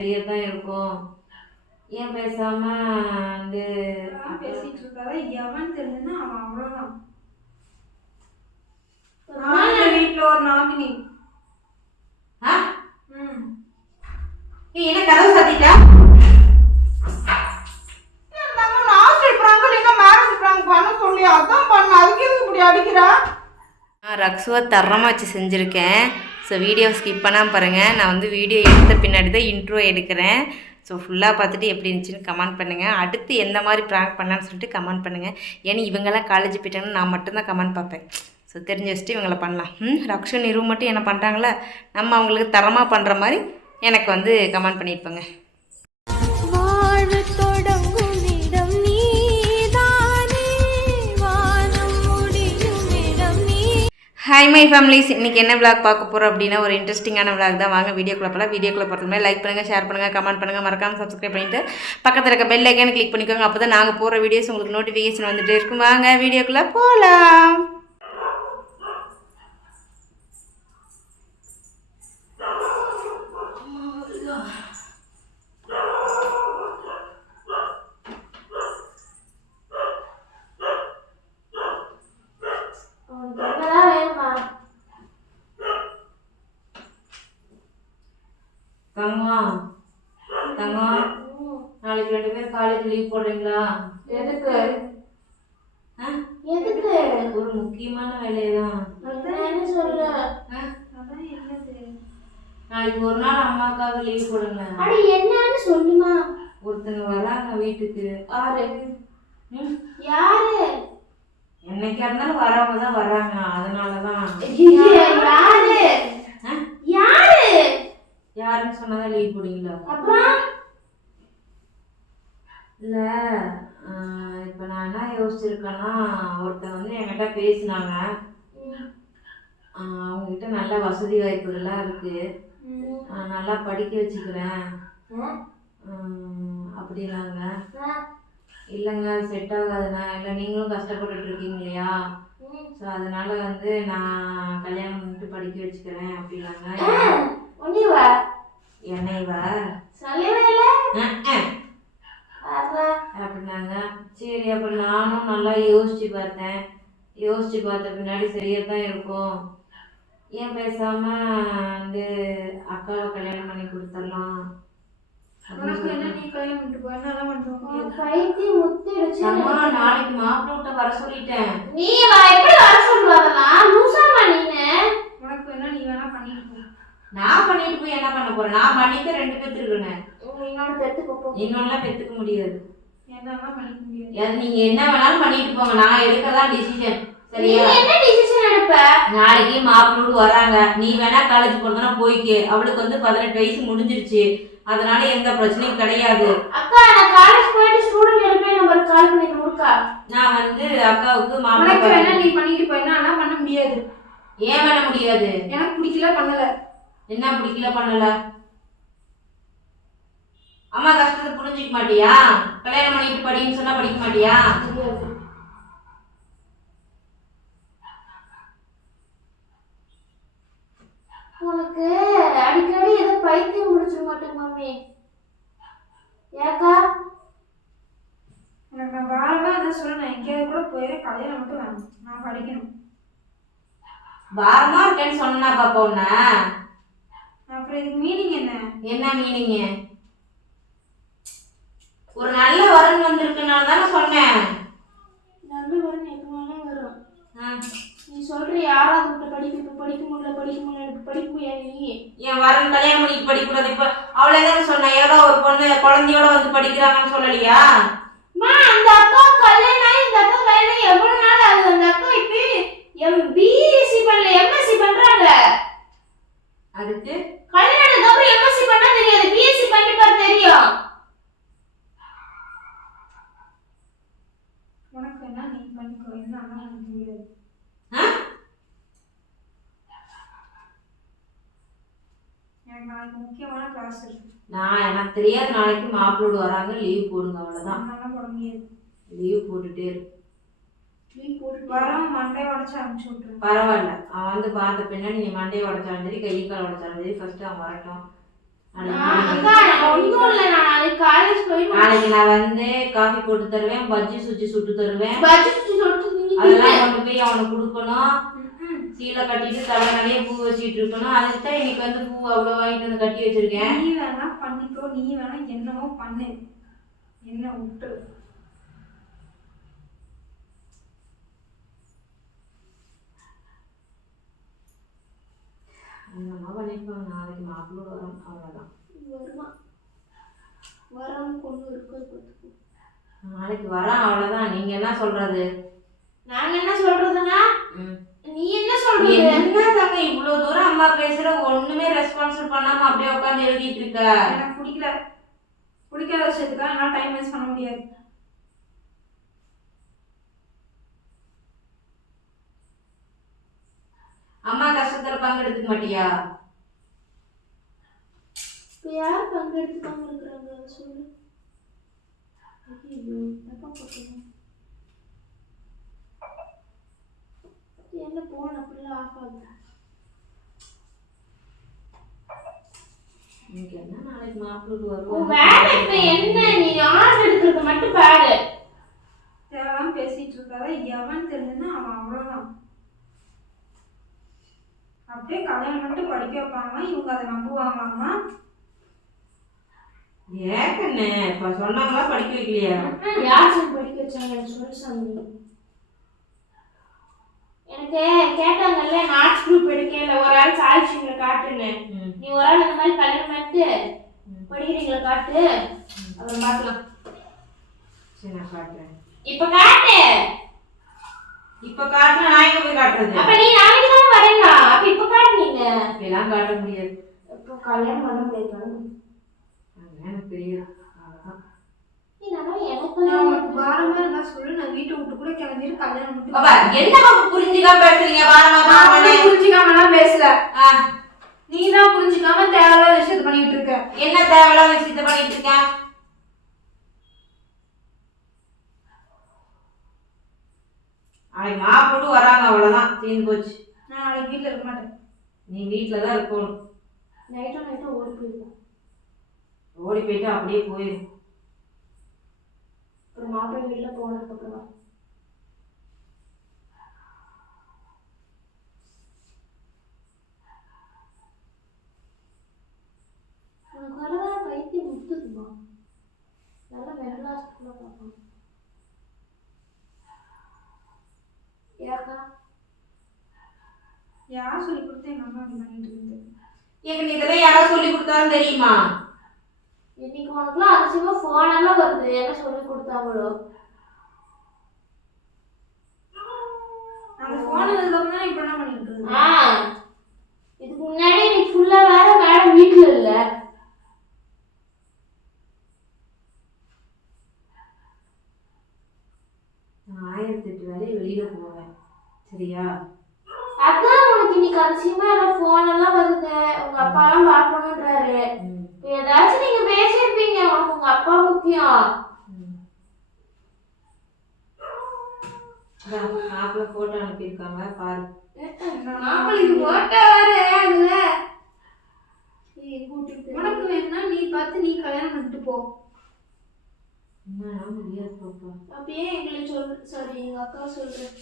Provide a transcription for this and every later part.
சரியா தான் இருக்கும். ஏன் பேசாம வந்து பேசிட்டு இருக்காத எவன் தெரிஞ்சுன்னா அவன் அவ்வளவுதான். வீட்டுல ஒரு நாமினி. நீ என்ன கதவு சாத்திட்டா? ரக்ஸுவை தரமாக வச்சு செஞ்சுருக்கேன். ஸோ வீடியோ ஸ்கிப் பண்ணாமல் பாருங்கள். நான் வந்து வீடியோ எடுத்த பின்னாடி தான் இன்ட்ரோ எடுக்கிறேன். ஸோ ஃபுல்லாக பார்த்துட்டு எப்படி இருந்துச்சுன்னு கமெண்ட் பண்ணுங்கள். அடுத்து எந்த மாதிரி ப்ராங்க் பண்ணலான்னு சொல்லிட்டு கமெண்ட் பண்ணுங்கள். ஏன்னா இவங்கெல்லாம் காலேஜ் போயிட்டாங்கன்னா நான் மட்டும்தான் கமெண்ட் பார்ப்பேன். ஸோ தெரிஞ்சு வச்சுட்டு இவங்களை பண்ணலாம். ரக்ஷு நிறுவ மட்டும் என்ன பண்ணுறாங்களா, நம்ம அவங்களுக்கு தரமாக பண்ணுற மாதிரி எனக்கு வந்து கமெண்ட் பண்ணியிருப்பாங்க. ஹாய் மை ஃபேமிலிஸ், இன்றைக்கி என்ன விளாக் பார்க்க போகிறோம் அப்படின்னா ஒரு இன்ட்ரெஸ்டிங்கான விளாக் தான். வாங்க வீடியோக்குள்ளே போகலாம். வீடியோக்குள்ளே போகிறதுக்கு லைக் பண்ணுங்கள், ஷேர் பண்ணுங்கள், கமெண்ட் பண்ணுங்கள், மறக்காமல் சப்ஸ்கிரைப் பண்ணிவிட்டு பக்கத்தில் இருக்க பெல் ஐக்கானை கிளிக் பண்ணிக்கோங்க. அப்போ தான் நாங்கள் போகிற வீடியோஸ் உங்களுக்கு நோட்டிஃபிகேஷன் வந்துகிட்டே இருக்கும். வாங்க வீடியோக்குள்ளே போகலாம். தங்கம் தங்கம், நாளைக்கு 2 பேர் காலேஜ் லீவ் போடுறீங்களா? எதுக்கு? எதுக்கு? ஒரு முக்கியமான வேலையதான். சொல்லு. நாளைக்கு ஒரு நாள் அம்மாக்காக லீவ் போடுங்க. அடி என்னன்னு சொல்லுமா. ஒருத்தங்க வராங்க வீட்டுக்கு. யாரு? என்னைக்கா இருந்தாலும் வரவங்க தான் வராங்க. அதனாலதான். யாரு? யாரு? யாருன்னு சொன்னாதான் லீவ் போடுவீங்களா? அப்புறம் இல்ல, இப்ப நான் என்ன யோசிச்சிருக்கேன்னா, ஒருத்தர் வந்து என்கிட்ட பேசினாங்க. அவங்ககிட்ட நல்ல வசதி வாய்ப்புகள்லாம் இருக்கு, நல்லா படிக்க வச்சுக்கிறேன் அப்படின்னாங்க. இல்லைங்க செட் ஆகாதுண்ணா. இல்லை நீங்களும் கஷ்டப்பட்டுட்டு இருக்கீங்க இல்லையா, ஸோ அதனால வந்து நான் கல்யாணம் பண்ணிட்டு படிக்க வச்சுக்கிறேன் அப்படின்னாங்க. என்னைவா அப்படின்னாங்க. சரி, அப்புறம் நானும் நல்லா யோசிச்சு பார்த்தேன். யோசிச்சு பார்த்த பின்னாடி சரியா தான் இருக்கும். ஏன் பேசாம வந்து அக்காவை கல்யாணம் பண்ணி கொடுத்துடலாம். நாளைக்கு மாப்பிள்ளை விட்ட வர சொல்லிட்டேன். நான் பண்ணிட்டு போய் என்ன பண்ண போறேன்? நான் பண்ணிட்டு 2 பேத்து இருக்கேன். இன்னொன்னுலாம் பெத்துக்க முடியாது. நீங்க என்ன வேணாலும் பண்ணிட்டு போங்க, நான் எடுக்கதான் டிசிஷன். சரியா? நாளைக்கு மாப்பிள்ளோடு வராங்க. நீ வேணா காலேஜ் போறதுனா போய்க்கு. அவளுக்கு வந்து 18 வயசு முடிஞ்சிருச்சு. அதனால எந்த பிரச்சனையும் கிடையாது. நான் வந்து அக்காவுக்கு மாப்பிள்ளை நீ பண்ணிட்டு போயினா பண்ண முடியாது. ஏன் பண்ண முடியாது? எனக்கு பிடிக்கல, பண்ணல. என்ன பிடிக்கல, பண்ணல? அம்மா கஷ்டத்தை புரிஞ்சுக்க மாட்டியா? கல்யாணம் பண்ணிட்டு படின்னு சொன்னா படிக்க மாட்டியா? உனக்கு அடிக்கடி ஏதோ பைத்தியம் முடிச்சிட மாட்டேங்க மம்மி. ஏக்கா எனக்கு நான் வாரமா அதை சொல்ல, எங்கேயாவது கூட போயிரு, கல்யாணம் மட்டும் வேணும், நான் படிக்கணும். வாரமா இருக்கேன்னு சொன்னா பாப்பா உன்ன. அப்புறம் இதுக்கு மீனிங் என்ன? என்ன மீனிங்? ஒரு நல்ல வரன் வந்திருக்குனால தானே சொன்னேன். நல்ல வரன் எப்பவுமே வரும். நீ சொல்ற யாராவது விட்டு படிக்க முடியல படிக்க முடியாது. நீ என் வரன் கல்யாணம் பண்ணி படிக்க கூடாது. இப்ப அவளே தானே சொன்ன, ஏதோ ஒரு பொண்ணு குழந்தையோட வந்து படிக்கிறாங்கன்னு சொல்லலையா? அந்த அக்கா கல்யாணம் ஆகி இந்த அக்கா கல்யாணம் எவ்வளவு நாள் ஆகுது? அந்த அக்கா இப்ப பிஎஸ்சி பண்ணல, எம்எஸ்சி பண்றாங்க. அதுக்கு கல்யாணத்துக்கு அப்புறம் எம்எஸ்சி பண்ணா தெரியாது, பிஎஸ்சி பண்ணி பாரு தெரியும். உனக்கு என்ன நீ பண்ணிக்கோ, என்ன அண்ணா பண்ண முடியாது. எனக்கு நாளைக்கு முக்கியமான கிளாஸ் இருக்கு. எனக்கு தெரியாது. நாளைக்கு மாப்பிள்ளோடு வராங்க, லீவ் போடுங்க. அவ்வளவுதான். போட முடியாது. லீவ் போட்டுட்டே இருக்கு. வரோம் மண்டே உடச்சு அனுப்பிச்சு விட்டுரு. பரவாயில்ல, அவன் வந்து பார்த்த பின்னாடி நீ மண்டையை உடச்சாலும் சரி, கை கால் உடச்சாலும் சரி, ஃபர்ஸ்ட் அவன் வரட்டும். அக்கா ஒன்றும் இல்லை, நான் நாளைக்கு காலேஜ் போயிட்டு நாளைக்கு நான் வந்து காஃபி போட்டு தருவேன், பஜ்ஜி சுஜி சுட்டு தருவேன். பஜ்ஜி சுட்டு சொல்லிட்டு அதெல்லாம் கொண்டு போய் அவனுக்கு கொடுக்கணும். சீலை கட்டிட்டு தலை நிறைய பூ வச்சுட்டு இருக்கணும். அதுக்கு தான் இன்னைக்கு வந்து பூ அவ்வளோ வாங்கிட்டு வந்து கட்டி வச்சிருக்கேன். நீ வேணா பண்ணிக்கோ, நீ வேணா என்னவோ பண்ணு, என்ன விட்டு. என்னமா பண்ணிருப்பாங்க. நாளைக்கு மாப்பிள்ளோட வரோம், அவ்வளோதான். வரம் கொண்டு இருக்கிறது. நாளைக்கு வரோம், அவ்வளோதான். நீங்க என்ன சொல்றது? நாங்க என்ன சொல்றதுன்னா, நீ என்ன சொல்றது? என்ன தாங்க இவ்வளவு தூரம் அம்மா பேசுற, ஒண்ணுமே ரெஸ்பான்சிபிள் பண்ணாம அப்படியே உட்காந்து எழுதிட்டு இருக்க. எனக்கு பிடிக்காத விஷயத்துக்காக என்னால் டைம் வேஸ்ட் பண்ண முடியாது. அம்மா கஷ்டத்துல பங்கெடுத்துக்க மாட்டியா? இப்போ யார் பங்கெடுத்துக்காம இருக்கிறாங்க சொல்லு. ஐயோ தப்பா போட்டேன். என்ன போன் அப்படிலாம் ஆஃப் ஆகுது? இன்னைக்கு என்ன நாளைக்கு மாப்பிள்ளை உன் வேலை இப்போ என்ன? நீ ஆர்டர் எடுக்கிறது மட்டும் பாரு. தேவையாம பேசிட்டு இருக்காத. எவன் தெரிஞ்சுன்னா அவன் அவ்வளோதான். அப்படியே கல்யாணம் மட்டும் படிக்க வைப்பாங்க, இவங்க அதை நம்புவாங்களாமா? ஏக்கண்ணே இப்ப சொன்னாங்களா படிக்க வைக்கலையா? யார் சொல்லி படிக்க வச்சாங்க எனக்கு சொல்லு சாமி. எனக்கு கேட்டாங்கல்ல ஆர்ட்ஸ் குரூப் எடுக்கல, ஒரு ஆள் சாதிச்சுங்களை காட்டுன்னு. நீ ஒரு ஆள் அந்த மாதிரி கல்யாணம் பண்ணிட்டு படிக்கிறீங்களா காட்டு, அப்புறம் பார்க்கலாம். சரி நான் காட்டுறேன். இப்ப காட்டு. இப்ப காட்டுனா நான் எங்க போய் காட்டுறது? அப்ப நீ நாளைக்கு தானே வரேன்னா, அப்ப இப்ப காட்டுனீங்க. இப்பெல்லாம் காட்ட முடியாது. இப்போ கல்யாணம் பண்ண முடியாது. எனக்கு தெரியும். அவ்வளவுதான். எனக்கு நான் உனக்கு பாரமா இருந்தா சொல்லு, நான் வீட்டை விட்டு கூட கிளம்பிட்டு கல்யாணம் மட்டும். பாப்பா என்ன பாப்பா புரிஞ்சுக்காம பேசுறீங்க? பாரமா பாரமா புரிஞ்சுக்காமலாம் பேசல. நீ தான் புரிஞ்சுக்காம தேவையில்லாத விஷயத்தை பண்ணிட்டு இருக்க. என்ன தேவையில்லாத விஷயத்த பண்ணிட்டு இருக்கேன்? நாளைக்கு மாப்பிள்ளை வராங்க, அவ்வளவுதான், தீர்ந்து போச்சு. நான் நாளைக்கு வீட்டுல இருக்க மாட்டேன். நீ வீட்டுல தான் இருக்கணும். நைட்டா ஓடி போயிடலாம். ஓடி போயிட்டு அப்படியே போயிடும். ஒரு மாப்பிள்ளை வீட்டுல போனதுக்கு அப்புறம் உனக்கு வரதான் பைத்தியம் முத்துதுமா. நல்லா மென்டல் ஹாஸ்பிட்டல பார்க்கணும். ஏக்கா யார் சொல்லி கொடுத்து எங்க அம்மா அப்படி பண்ணிட்டு இருந்து? எனக்கு இதெல்லாம் யாராவது சொல்லி கொடுத்தாலும் தெரியுமா? இன்னைக்கு உனக்குலாம் அதிசயமா போனெல்லாம் வருது. என்ன சொல்லி கொடுத்தாங்களோ? அந்த போன் வந்ததுக்கப்புறம் தான் இப்ப என்ன பண்ணிட்டு இருக்கு? இதுக்கு முன்னாடி இன்னைக்கு ஃபுல்லா வேற மேடம் வீட்டுல இல்ல. நான் 1008 வேலையை வெளியில போவேன், சரியா? அதான் உனக்கு இன்னைக்கு அதிசயமா போனெல்லாம் வருது. உங்க அப்பா எல்லாம் பார்க்கணுன்றாரு. ஏதாச்சும் நீங்க பேசியிருப்பீங்க. உனக்கு உங்க அப்பா முக்கியம். மாப்பிள்ளை போட்டோ அனுப்பியிருக்காங்க, பாரு. மாப்பிள்ளைக்கு போட்டோ வேற அதுல. உனக்கு வேணும்னா நீ பார்த்து நீ கல்யாணம் பண்ணிட்டு போ. என்ன முடியாது பாப்பா. அப்படியே எங்களை சாரி எங்க அக்கா சொல்றேன்.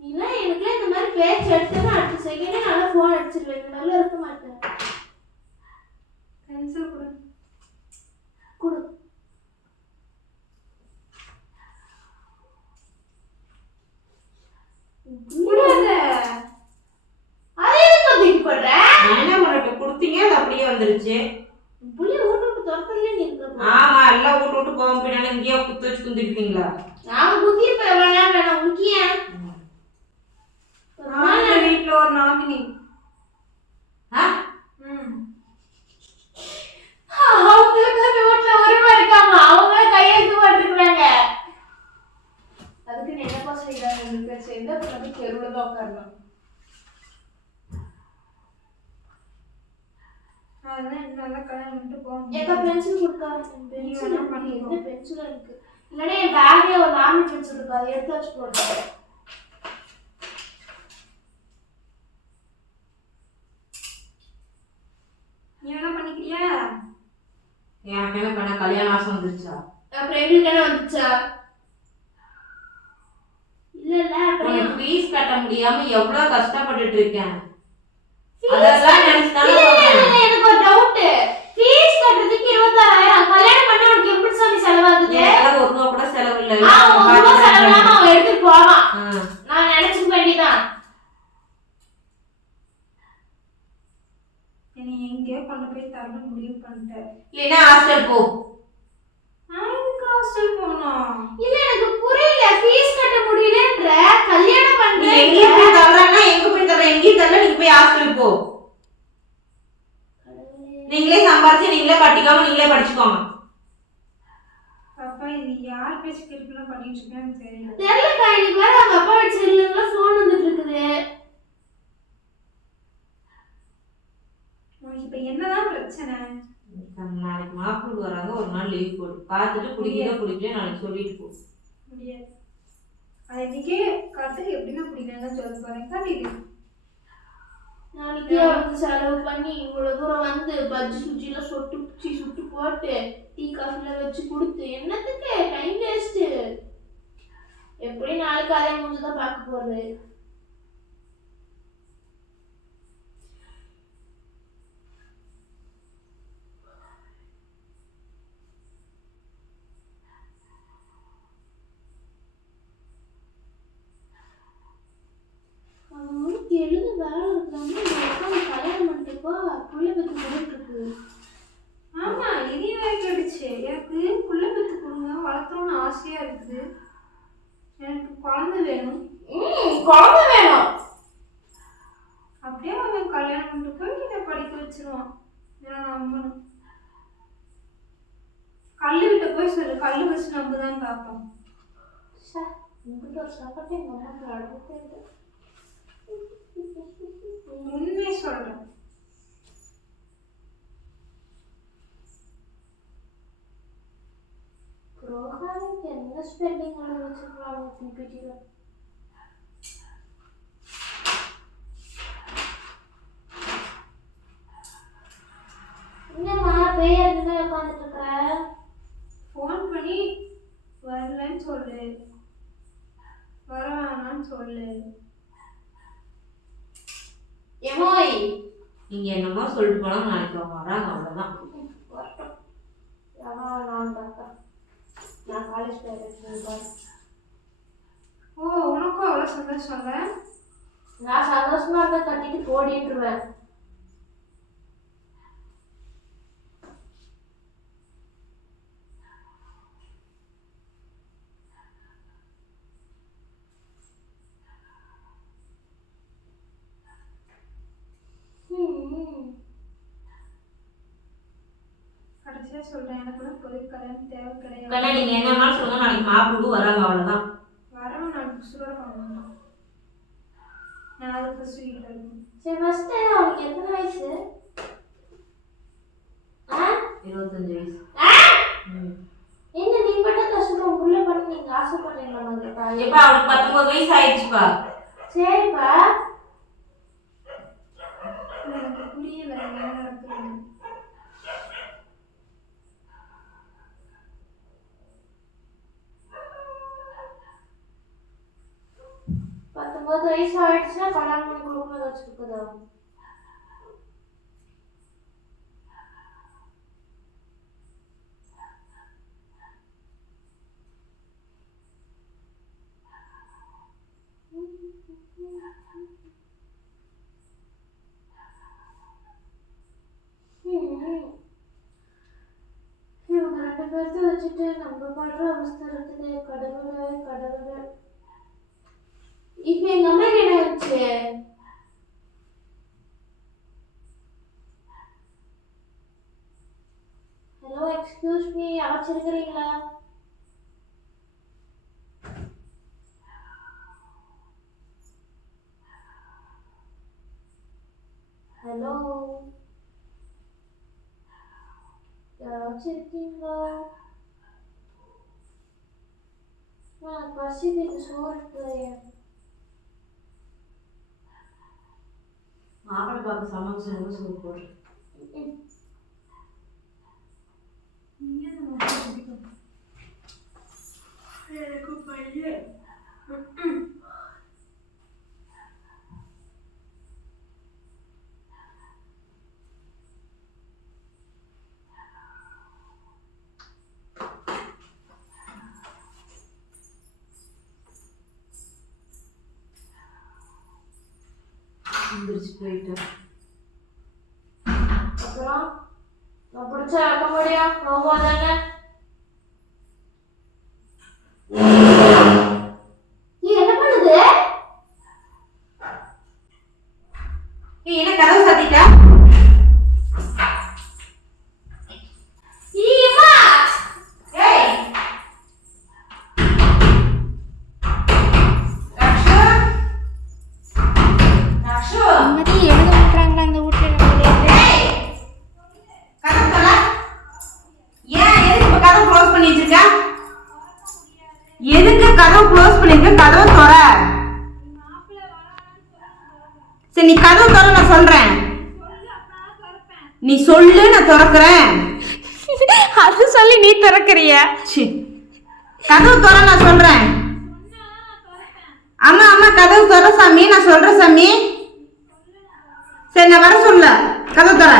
நீலாம் எனக்குலாம் இந்த மாதிரி பேச்சு எடுத்தேன்னா அடுத்த செகண்டே நல்லா போன் அடிச்சிருவேன். இந்த மாதிரிலாம் இருக்க மாட்டேன். பென்சில் கொடு. கொடு. அதே தூக்கி போடுற. நான் என்ன பண்ணட்டு கொடுத்தீங்க, அது அப்படியே வந்துருச்சு. புள்ளி ஊட்டு விட்டு துரத்துலயே நீ இருக்க. ஆமா, எல்லாம் விட்டு விட்டு போக போயிட்டானே. இங்கேயே குத்து வச்சு குந்திருக்கீங்களா? நாங்க புத்தி இப்ப எவ்வளவு நேரம் வேணும் முக்கியம். வீட்டுல ஒரு நாமினி. அவங்களுக்கு வீட்டுல உரிமை இருக்காங்க. அவங்க கையெழுத்து போட்டுருக்காங்க. அதுக்கு என்னப்பா செய்யறாங்க? 2 பேர் சேர்ந்து அப்புறம் தெருவுல தான் உட்காரணும். அதெல்லாம் நல்லா கல்யாணம் பண்ணிட்டு போ. ஏக்கா பென்சில் கொடுக்காரு. பென்சில் என்ன பென்சில் இருக்கு? இல்லைன்னா என் பேக்ல ஒரு நாமி பென்சில் இருக்கு, அதை எடுத்து வச்சு போடுறேன். பண்ணிட்டியா? எனக்கு என்ன பண்ண கல்யாணம் ஆசை வந்துருச்சா? அப்புறம் எங்களுக்கு என்ன வந்துச்சா? இல்ல அப்புறம் ஃபீஸ் கட்ட முடியாம எவ்வளவு கஷ்டப்பட்டுட்டு இருக்கேன். அதெல்லாம் நினைச்சுதான் எனக்கு ஒரு டவுட். ஃபீஸ் கட்டுறதுக்கு 26,000 கல்யாணம் பண்ண உனக்கு எப்படி சாமி செலவாகுது? எனக்கு ஒரு ரூபா கூட செலவு இல்ல. ஒரு ரூபா செலவுலாம் அவன் எடுத்துட்டு போவான். நான் நினைச்சுக்க வேண்டியதான். நீ எங்கேயோ கொண்டு போய் தள்ள முடிவு பண்ணிட்ட. இல்லைன்னா ஹாஸ்டல் போ. நான் எதுக்கு ஹாஸ்டல் போகணும்? இல்ல எனக்கு புரியல. ஃபீஸ் கட்ட முடியலன்ற கல்யாணம் நீ பண்ற எங்கேயும் போய் தர்றேன்னா எங்க போய் தர்ற? எங்கேயும் தரல, நீங்க போய் ஹாஸ்டல் போ. நீங்களே சம்பாரிச்சு நீங்களே கட்டிக்காம நீங்களே படிச்சுக்கோங்க. பாப்பா இது யார் பேச்சு கேட்டுலாம் பண்ணிட்டு இருக்கேன்னு தெரியல. தெரியலக்கா, எனக்கு வேற அவங்க அப்பா வீட்டு சைடுல இருந்து ஃபோன் வந்துட்டு இருக்குது. உனக்கு இப்ப என்னதான் பிரச்சனை? நாளைக்கு மாப்பிள்ளை வராங்க, ஒரு நாள் லீவ் போடு. பார்த்துட்டு குடிக்கல நாளைக்கு சொல்லிட்டு போ. முடியாது. அது இன்னைக்கே காட்டுக்கு எப்படின்னா பிடிக்கணும் சொல்ல போறேன். காட்டிடு. நாளைக்கு வந்து செலவு பண்ணி இவ்வளவு தூரம் வந்து பஜ்ஜி சுஜில சுட்டு போட்டு டீ காஃபில வச்சு கொடுத்து என்னத்துக்கு டைம் வேஸ்ட். எப்படி நாளைக்கு அதே மூஞ்சுதான் பார்க்க போறது. அவனுக்கு எழுத வேலை இருக்கிறாங்க. கல்யாணம் பண்ணிட்டுப்பா புள்ள பத்தி போயிட்டு இருக்கு. ஆமா இனி வரைக்கும் கேட்டுச்சு. எனக்கு புள்ள பெத்து கொடுங்க, வளர்த்தணும்னு ஆசையா இருக்குது. எனக்கு குழந்தை வேணும். குழந்தை வேணும். அப்படியே அவன் கல்யாணம் பண்ணிட்டு போய் இதை படிக்க வச்சிருவான். நான் நம்பணும். கல்லுகிட்ட போய் சொல்லு, கல்லு வச்சு நம்புதான் பார்ப்போம். உங்களுக்கு ஒரு சாப்பாட்டு எங்க அம்மாக்கு அடவே இல்லை. உண்மையை சொல்றேன். ப்ரோக்ராமுக்கு என்ன ஸ்பெல்லிங் வச்சிருக்காங்க பிபிடில. என்னம்மா பேர் என்ன உட்காந்துட்டு இருக்க? ஃபோன் பண்ணி வரலன்னு சொல்லு, வர வேணான்னு சொல்லு. எமோய் நீங்க என்னமோ சொல்லிட்டு போனா நாளைக்கு அவங்க வராங்க, அவ்வளவுதான். வரட்டும். நான் பார்த்தா நான் காலேஜ் போயிருக்கேன். ஓ உனக்கும் அவ்வளோ சந்தோஷம் இல்லை? நான் சந்தோஷமா இருந்தா கட்டிட்டு போடிட்டுருவேன். கடைசியா சொல்றேன், எனக்கு கூட பொது கல்யாணம் தேவை கிடையாது. கண்ணா நீங்க என்னன்னா சொல்லுங்க, நாளைக்கு மாப்பிள்ளை வராங்க, அவ்வளவுதான். வரவன் நான் புதுசோட பண்ணணும். நான் அதை ஃபர்ஸ்ட் வீட்டில் இருக்கணும். சரி ஃபர்ஸ்ட் அவனுக்கு எத்தனை வயசு? 25 வயசு. என்ன நீங்க மட்டும் கஷ்டம் உள்ள பண்ணி நீங்க ஆசைப்படுறீங்களா மங்கப்பா? எப்பா அவனுக்கு 19 வயசு ஆயிடுச்சுப்பா. சரிப்பா. எனக்கு புரியல என்ன நடக்குது. வயசு ஆயிடுச்சுன்னா கல்யாணம் பண்ணி கொடுக்கணும் வச்சுருக்குதா? இவங்க 2 பேர்த்த வச்சுட்டு நம்ம படுற அவஸ்தை இருக்குது. கடவுளே கடவுளே. இப்ப எங்க அம்மா என்ன ஆச்சு? ஹலோ எக்ஸ்கியூஸ் மீ, அழைச்சிருக்கிறீங்களா? ஹலோ யாராச்சும் இருக்கீங்களா? நான் பசிக்கு சோறு இருக்கிறேன். மாப்பிள்ளை பார்க்க சமைச்சு சோறு போடுறேன். எந்திரிச்சு போயிட்டேன். அப்புறம் நான் பிடிச்ச அக்க முடியா நோவா தானே என்ன பண்ணுது? என்ன கதவு சாத்திட்டா? எதுக்கு கதவு க்ளோஸ் பண்ணிருக்க? கதவு தோற. சரி நீ கதவு தோற, நான் சொல்றேன். நீ சொல்லு, நான் திறக்கிறேன். அது சொல்லி நீ திறக்கறியா? கதவு தோற, நான் சொல்றேன். அம்மா அம்மா கதவு தோற சாமி, நான் சொல்றேன் சாமி. சரி நான் வர சொல்ல. கதவு தோற,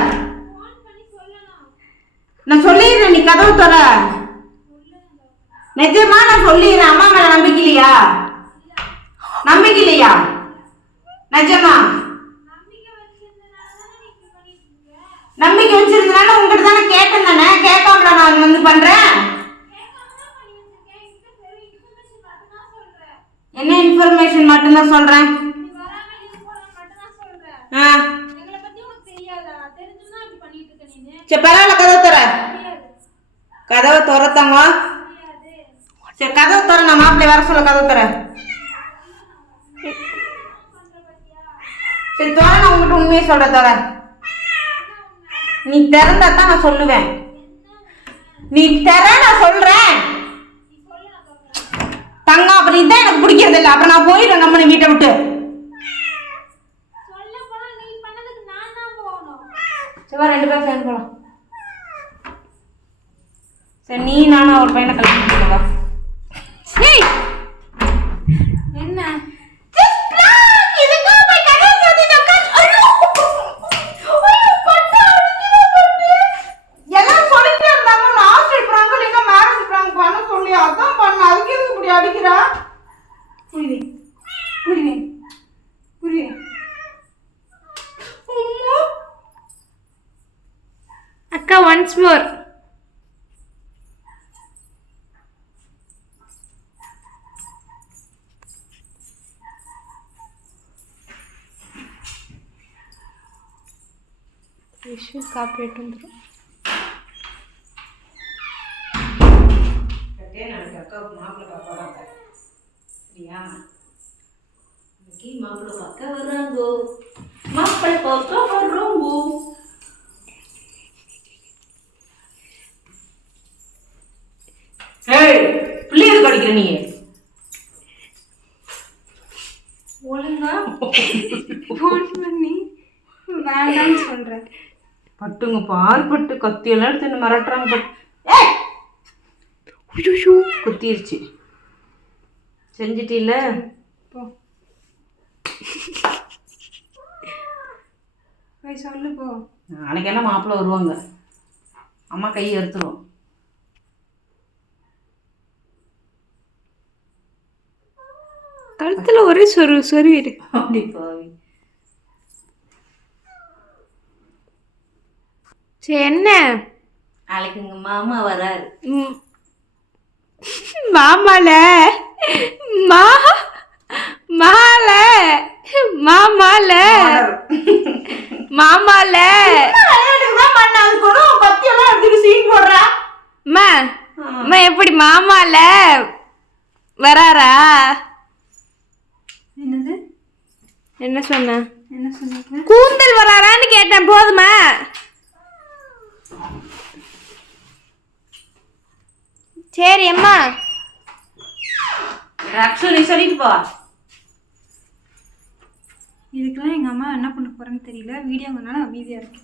நான் சொல்லிடுறேன். நீ கதவு தோற. நிஜமா நான் சொல்லிடுறேன். அம்மா மேல நம்பிக்கை இல்லையா? நம்பிக்கை இல்லையா? நிஜமா நம்பிக்கை வச்சிருந்தனால உங்ககிட்ட தானே கேட்டேன் தானே. கேட்காமல நான் வந்து பண்றேன். என்ன இன்ஃபர்மேஷன் மட்டும்தான் சொல்றேன். சரி பரவாயில்ல, கதவை தர. கதவை துறத்தாங்க. சரி கதவை தர, நான் மாப்பிள்ளை வர சொல்ல. கதவை தர. சரி தோற, நான் உங்ககிட்ட உண்மையே சொல்ற தோற. நீ திறந்தா தான் நான் சொல்லுவேன். நீ திற, நான் சொல்றேன். தங்கம் அப்ப நீ தான் எனக்கு பிடிக்கிறது இல்லை. அப்புறம் நான் போயிடுவேன் நம்ம வீட்டை விட்டு. சரி ரெண்டு பேரும் சேர்ந்து போலாம். சரி நீ நானும் ஒரு பையனை கல்யாணம் பண்ணுவா. என்ன அக்கா ஒன்ஸ் மோர். விஷுவல் காப்பரேட் வந்துடும். மாப்பிள்ளை பார்க்க வர்றாங்கோ. மாப்பிள்ளை பார்க்க வர்றோங்கோ. பிள்ளைகள் படிக்கிற நீ ஒழுங்கா ஃபோன் பண்ணி வேண்டாம்னு சொல்றேன். பட்டுங்க பார்ப்பட்டு கத்தியெல்லாம் எடுத்து மிரட்டுறாங்க. குத்திருச்சு. செஞ்சிட்டில போ போய் சொல்லு போ. நாளைக்கு என்ன மாப்பிள்ளை வருவாங்க. அம்மா கையை எடுத்துரும். கழுத்துல ஒரே சொருவிடு. அப்படி போய் சரி என்ன நாளைக்கு உங்க மாமா வராரு. மாமால மாமால மாமால மாமால அம்மா எப்படி மாமால வராரா? என்னது என்ன சொன்ன? என்ன சொன்ன? கூந்தல் வராரான்னு கேட்டேன். போதுமா? சரி அம்மா. ரக்ஷு சொல்லிட்டு போ. இதுக்கெல்லாம் எங்கள் அம்மா என்ன பண்ண போகிறேன்னு தெரியல. வீடியோங்கனால அமைதியாக இருக்கு.